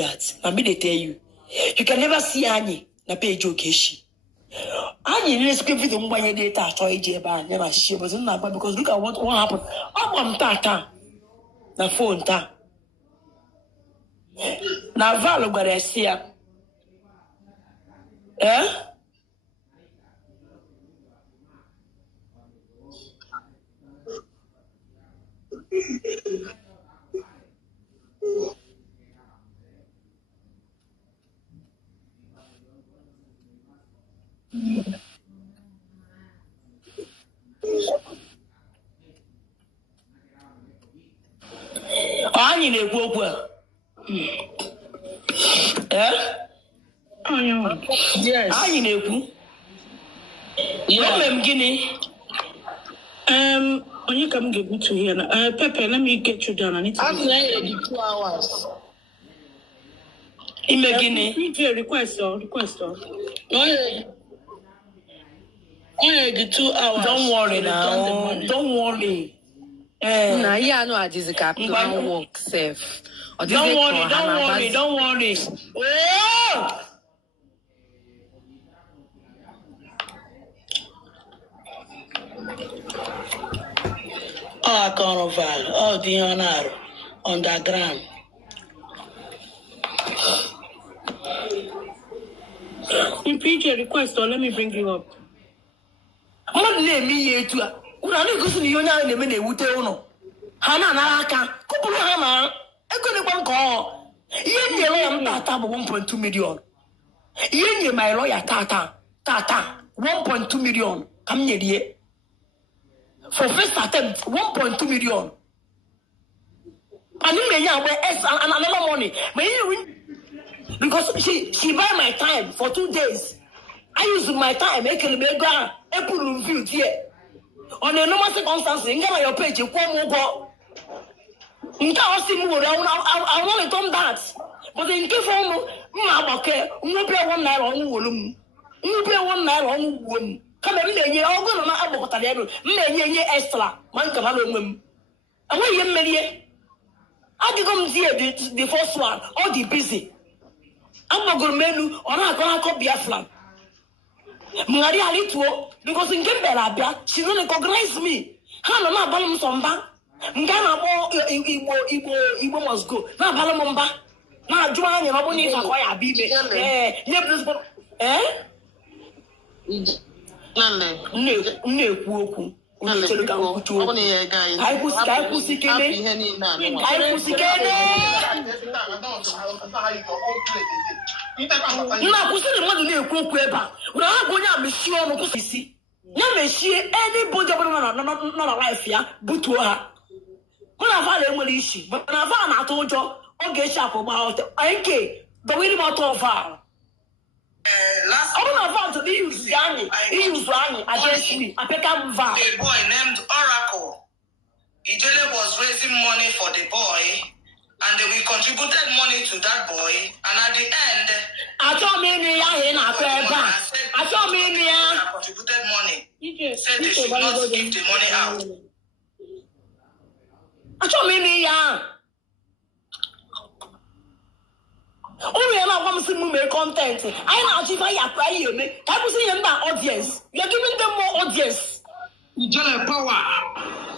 that. I mean, they tell you. You can never see Annie na page Okeshi. Annie let's give you the money data to AJ never she was not because look at what happened. I'm tata. Na phone ta. Na valo garesia. Eh? Anyi na-ekwu okwu a. Yes. Anyi na-ekwu. Problem gini. Onye ka m ga-ebutu here na Pepe, let me get you down. I need to. I'm ready 2 hours. Ime gini. PJ request. Oh, yeah, the 2 hours. Don't worry now. Don't worry. Nah, yeah, no, I just got to work safe. Don't worry. Oh! Carnival, the honor underground. In PJ request, or let me bring you up. What name me here too? Una no go see you na na me na ewute uno. Ha na na aka. Kupuru ha na. Ego ni kwa nko. Iye nye lawyer tata bụ 1.2 million. Iye nye my lawyer tata 1.2 million. Kam nye die. For first attempt 1.2 million. And you may have another money. May you win because she buy my time for 2 days. I use my time. I can make a review here. On a normal circumstance, you get your page, you come over. You can't see more. I want to turn that. But in case of okay, you pay 1 naira on volume. You pay 1 naira on volume. Come on, you are going to about the extra. Man, come along. And when you marry, I did come here the first one, all the busy. I'm not going to menu or not going to copy a flag. Maria Litwo, because in Gambia, she don't recognize me. How na balum somba? Ngana mo Igbo must go. Na balumba. Na juan ya maboni fa koya bibe. Na-ekwu okwu. Nna kwụsịrị mmadụ na-ekwu okwu ebe a. Ụra ha bụ onye a mechie ọnụ kwụsịsị. Ya mechie anybody ọbụla nọ na life ya butuo ha. Mụ na afa na-enwere isi. Na afa na-atụ ụjọ ọ ga-echi akwụ gba ọtọ. Nke dọwiri m ọtọ ọfa. I don't know about the use against me. I pick up VAR. A boy named Oracle. Ijele was raising money for the boy, and we contributed money to that boy. And at the end, I contributed money. Said they should not give the money out. Only allow one make content. I know if I apply you, I will see them that audience. You are giving them more audience. You get power.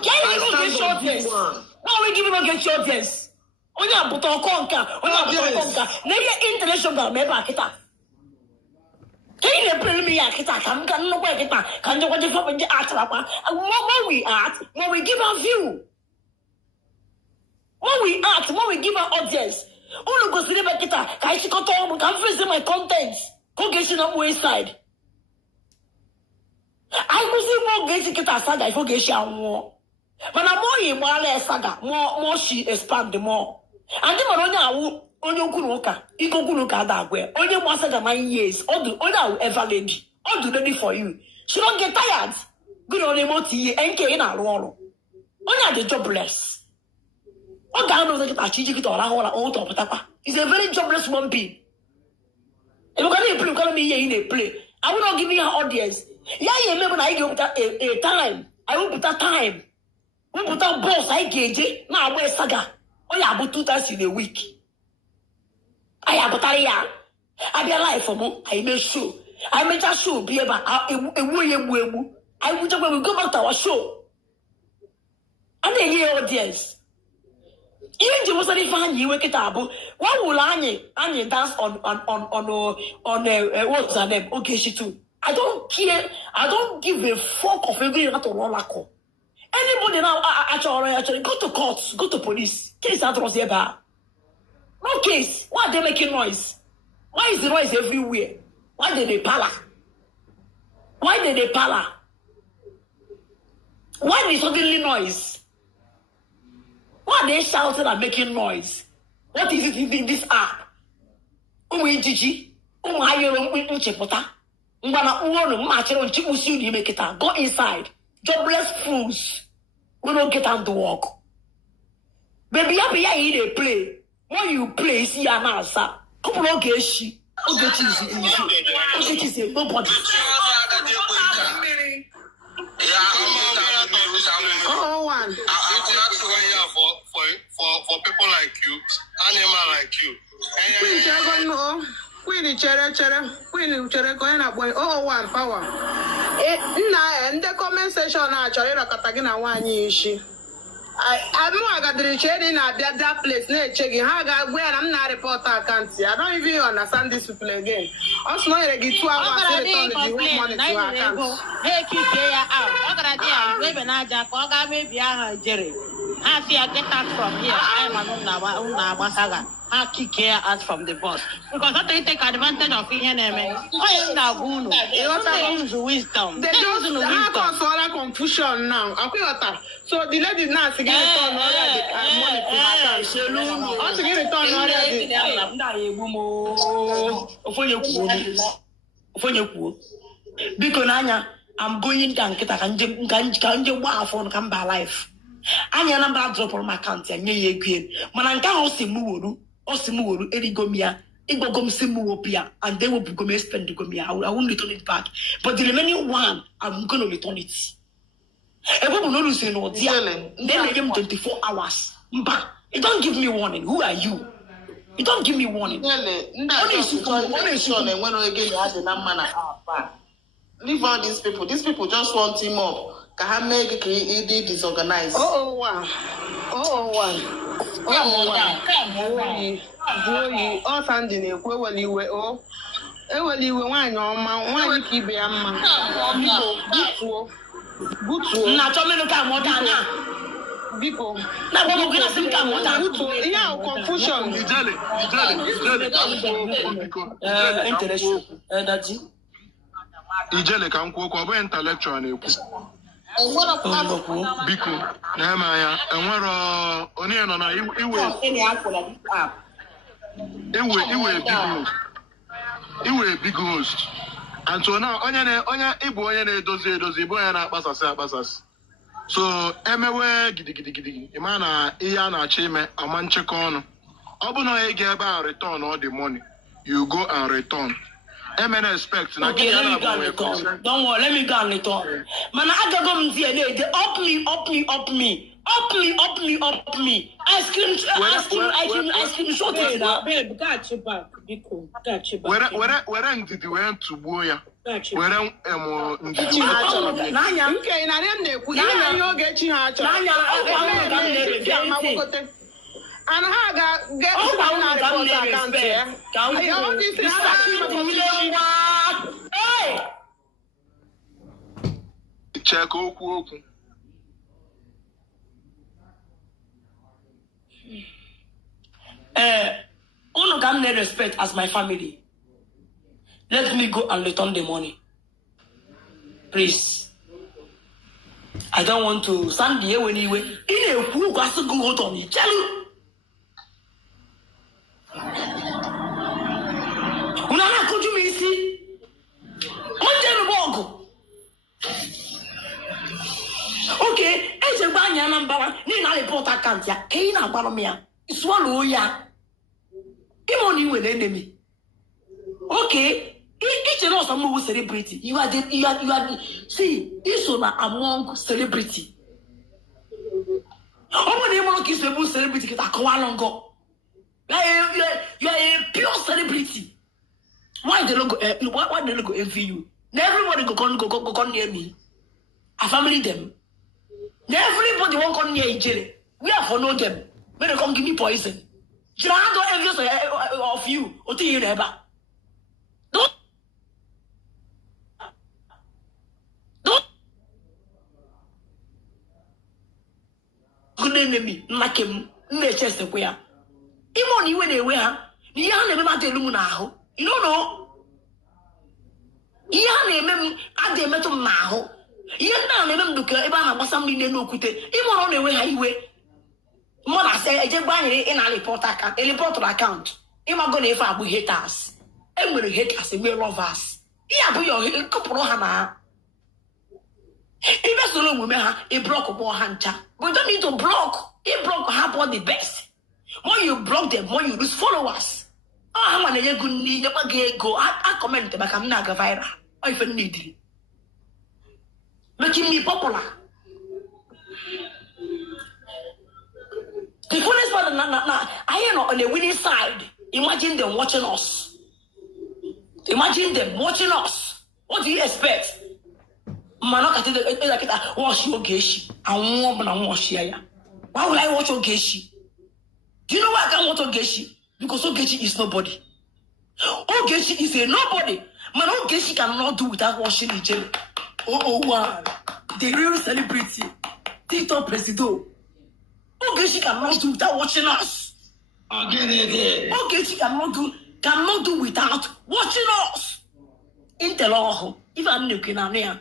Can you get your audience? Now we give them get your audience. Only a buto konka, only a buto konka. Never international member kita. Can you play me kita? Can no way kita? Can you what the fuck in the art? When we art, when we give our view, when we art, when we give our audience. Unu go see the kita. Can you cut off? Can freeze my content? Go get you on way side. I go see more get kita saga. If you get you more, but I'm more in more saga. More she expand the more. And then only kunuka. Iko kunuka that way. Only more than 9 years. All ever lady. All do ready for you. She don't get tired. Good on emoti. NK in our role. Only the jobless. It's a very jobless one being. If you can't play. I will not give you an audience. Yeah, you remember I give a time. I will put that time. We put that boss, I gauge it. Now I wear saga. Oh, yeah, about 2 times in a week. I have Bataria. I be alive for more. I make sure. I make a show be about a way. I would go back to our show. And then your audience. Even if you wasn't fine, you wake it up. Why will Anya dance on what's her name? Okay, she too. I don't care. I don't give a fuck of every other roller. Anybody now actually go to court, go to police. Case out was here. No case. Why are they making noise? Why is the noise everywhere? Why did they pala? Why did they pala? Why is suddenly noise? Why are they shouting and making noise? What is it in this app? Gigi, go inside. Jobless fools. We don't get out to work. Baby, I hear they play. When you play, see an answer. Couple of geshi. Nobody. For people like you, animal like you. Queen chere going up when one power. In the comment section, I try to Katagina one issue. I know I got the training at that place. Checking how I where I'm not a reporter. I can't see. I don't even understand this people again. Also, I get 2 hours to return the money to our account. Hey, keep your out. What can I do? Maybe not Jack. What can maybe I Jerry? I see I get out from here. I'm a Saga. I kick care out from the boss. Because I take advantage of the enemy. Why is that Gunu? It was use wisdom. They don't have a confusion now. So the lady now to get return money to her account. Also get return already. I'm going down. Can't come by life. Anya number drop on my account and ye again. Mananga Osimu, Erigomia, Igogom Simuopia, and they will go spend to Gomia. I won't return it back. But the remaining one, I'm going to return it. Everyone knows you know, then I give 24 hours. But you don't give me warning. Who are you? You don't give me warning. Leave all these people. These people just want him up. Can make it disorganized. One. All standing in where you were. Oh, you were one man, keep a man. Good. Not a minute, I'm more than People. Now, we're going to think I'm more than yeah, confusion. Interesting. Ijele ka m kwuo kwa bụ intellectual na-ekwu biko na-eme anya enwere onye nọ na iwe big host and so now onye ịbụ onye na-edozi bụ onye na-akpasasị so emewe gidigidi ịma na ihe a na-achọ ime ama nchekọ ọnụ ọ bụ na ị ga-ebe a return all the money you go and return. MN expect. Okay, let me go and return. Don't worry, let me go and return. Man, I got to go there. They up me. I scream short it now. Babe, got you back. Be cool. Got you back. Where did you went to Boya? Where and I get account here. Check oku. Uno can need respect as my family. Let me go and return the money. Please. I don't want to stand here anyway. In a who has to go out on me. Tell you. Unana could you miss it? Okay, as a banya number, then I report a cantia, Kena Baromia, swallow ya. Even with enemy. Okay, each and all some celebrity. You are see, this one among celebrity. How many more kids will celebrity get a koalongo? You are a pure Why they don't go? Why they don't go envy you? Everybody go come near me. I family them. Everybody won't come near each other. We have for know them. When they come give me poison. I don't envious of you. Or you never. Don't. Good enemy. Like him. Chest the way. Even when they wear, the young never matter now. You don't know. Iya na-eme adị emetụ m n'ahụ. Ihe ndị a na-eme m duka ebe a na-agbasa mmiri n'okwute. Ịmụrụ na-enwe ha iwe. Mmadụ asị eje gbanyere ị na-report account. Report account. Ịmago na efe abụ haters. Enwere haters enwe lovers. Ihe abụ ya kụpụrụ ha na. Ibe soro omume ha block bụ ha ncha. But you don't need to block. If block ha bụ the best. More you block them, more you lose followers. Oh, I'm gonna go need go. I comment back. I'm not viral. I even need it. Making me popular. The funniest part, I am on the winning side. Imagine them watching us. Imagine them watching us. What do you expect? Manaka watch your geshi. I want to watch here. Why would I watch your geshi? Do you know why I can't watch your geshi? Because Ogechi is nobody. Ogechi is a nobody. Man, Ogechi cannot do without washing the jail. Oh, wow. The real celebrity. TikTok president. Ogechi cannot do without watching us. Ogechi cannot do without watching us. Intel, if I'm looking at here.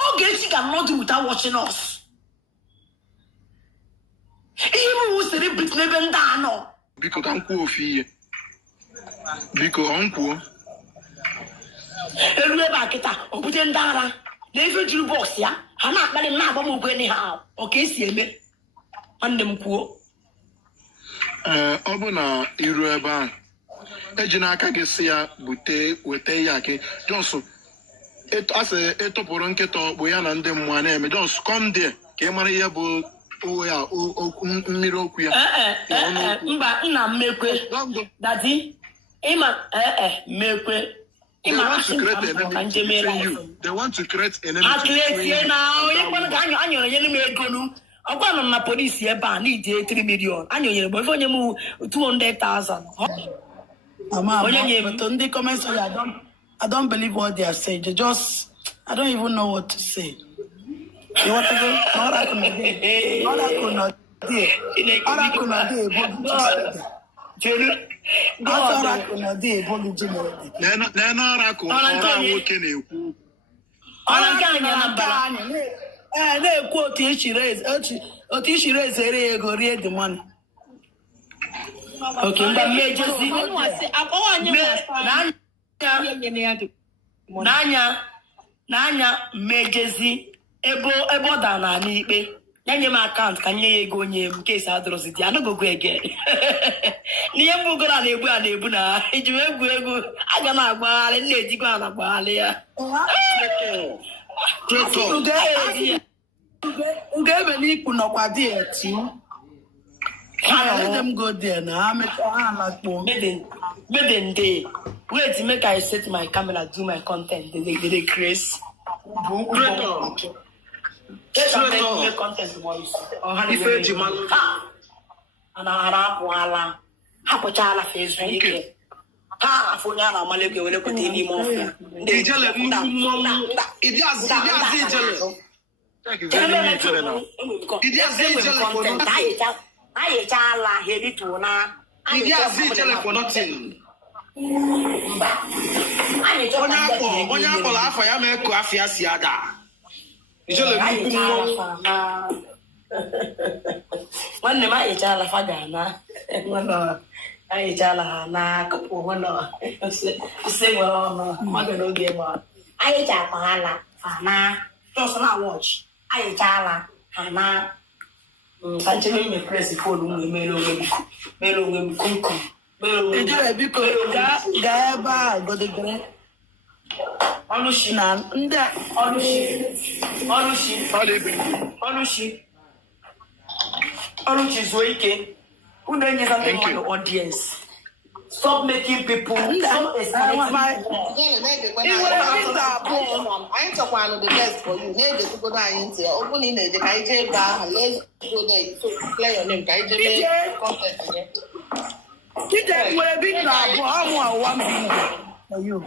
Ogechi cannot do without watching us. Even who celebrity never done. Because uncle fee. Because uncle. Everywhere kita, obujen dara. Never drew box ya. Hana bali na ba mo gwe ni ha. Okay, see me. Andem kuo. Obuna iru ebe a. Ejina aka gị si ya bute wete ya ke. Johnson. Ase etoporo nketa okpo ya na ndị mmụọ na-eme. Johnson come there. Ka mara ihe bụ oh yeah, mmiri okwu ya. Mba nna mmekwe. Daddy, ima mmekwe. They want to create an enemy between you. They want to create an enemy between you. Now, you want to hang on your enemy. I'm going to police here, but need 3 million. And you're going to move 200,000. But on the comments, I don't believe what they are saying. They just, I don't even know what to say. You want to go? Not I cannot ebo da na n'ikpe nye m account ka nye ya ego onye m case address dị anago go again n'ihe mbugoro a na-ebu na eji egwu ego aga m agbagharị na-ejigo a na-agbagharị ya ugebe n'ikpu nọkwa dị eti let them go there na Maiden day. Wait, make I set my camera, do my content. They grace. Make content voice. And I have Facebook. Ha afonya na maleke wele ko tini mo. Ijele for nothing. Onye akpọrọ afọ ya mee ka afọ ya si ada. Ijele Nwanne m ayịchala fada na nwanne ayịchala ha na akụpụ nwanne ise nwere ọnụ mmadụ n'oge gba ayịchala ha na fana just na watch ayịchala ha na kanchebe me press phone m mere onwe m kunkum ejere biko ga ebe a godegere ọnụshi na ndị ọnụshi zuo ike unu enyeza ndị mmadụ audience Stop making people. Stop estimating. I ain't talking about the best for you. Need to go down into open in the KJ bar. Let's go there. So play your name. KJ content again. TJ will be now. One thing for you.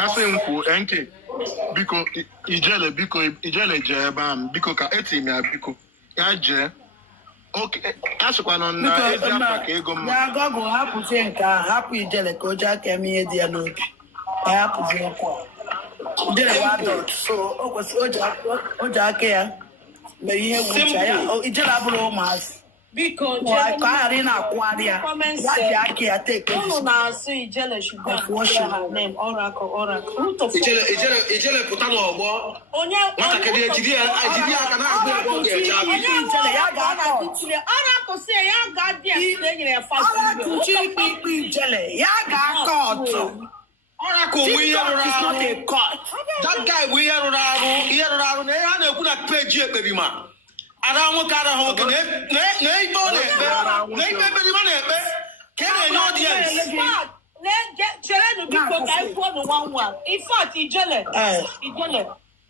Asenku enke biko ijele je ba m biko ka etimi abiko ya je okay asukwa no na ezi afa ka ego m ya gogo hapụ se nka hapụ ijele ka o ja ka eme ihe dị ya n'obi hapụ se kwa ijele wa dot so o kwesị o ja aka ya me ihe wucha ya ijele abụrụ ụmụazị Because Ijele should go her name, Oracle. Ijele put on a wall. What can you do? Oracle say, I got the Oracle, we are not a court. That guy, we are around. They are going to pay you, baby man. Around what kind of hook? They don't they can I know the end? In fact, Ijele,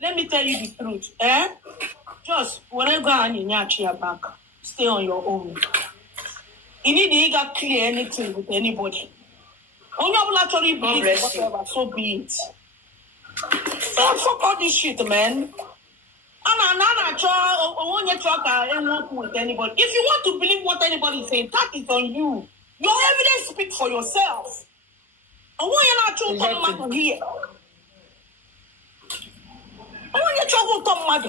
let me tell you the truth. Just whenever you nyach your back, stay on your own. You need to clear anything with anybody. Only actually believe whatever, so be it. Don't fuck all this shit, man. I'm not with anybody. If you want to believe what anybody is saying, that is on you. Your evidence speaks for yourself. I want you not to come mad here. I want you to come mad.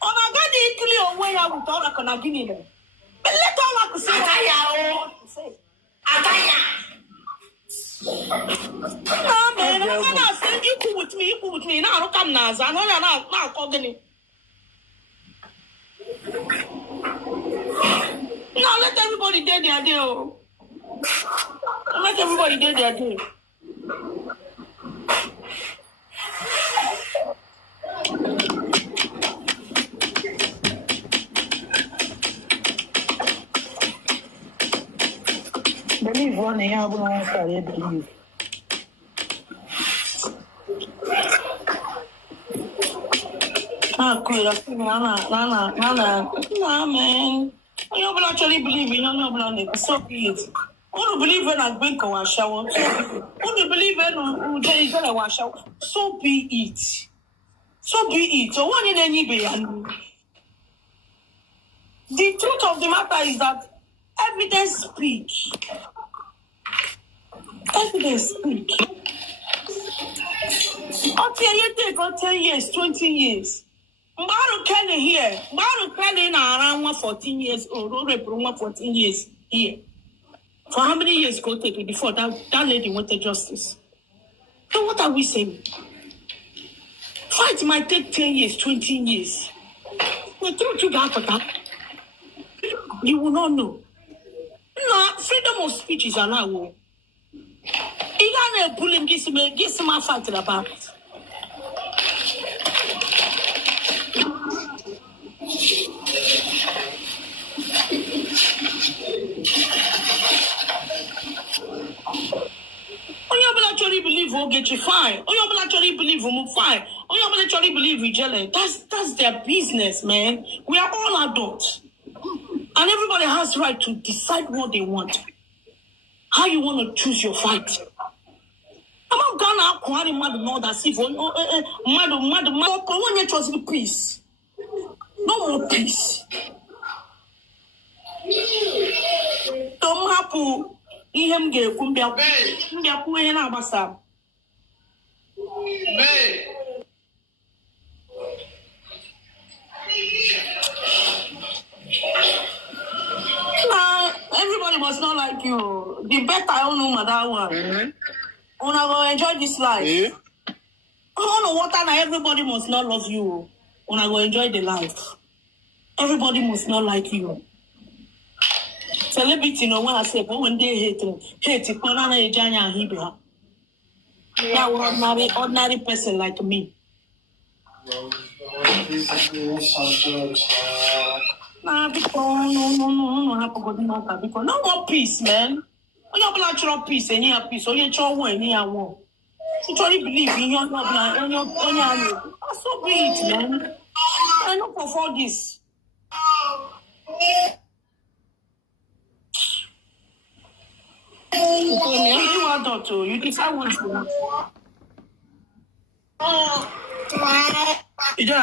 On a got the clear way out with all I can give you. But let all I can say. No, man, I'm not saying you cool with me. Now, don't come now. I know you're not calling. No, let everybody do their deal. Let everybody do their deal. Believe one thing, I will believe. Nah, man. You actually believe in your so be it. Who believe in a drink or shower? Who believe in a shower? So be it. So be it. So one in any way. The truth of the matter is that evidence speak. Evidence speak. Okay, you take 10 years, 20 years. Mbaru Kelly here. Mbaru Kelly na around 14 years old. Or 14 years here. For how many years go take it before that lady wanted justice? So what are we saying? Fight might take 10 years, 20 years. The truth you got for that, you will not know. No, freedom of speech is allowed. You got a bullying, get some fighting about it. Actually believe we'll get you fine. Or you actually believe we'll move fine. Or you actually believe we jelly. That's their business, man. We are all adults. And everybody has the right to decide what they want. How you want to choose your fight. I'm not gonna acquire mad more than see for mad. I want you to see peace. No more peace. Don't happen. Ihem ge kumbia kuwe na abasa. Everybody must not like you. The better I don't know that one. When I go enjoy this life. I don't know what time everybody must not love you. When I go enjoy the life. Everybody must not like you. Celebrity, no one I say, but when they hate it, banana ejanya hiba. That ordinary person like me. Nah, because no, happen go no, because no more peace, man. When you natural peace, any peace, or you try one, any one. You truly believe in your on your so be it, man. I don't for this. You are to you decide what you want. You don't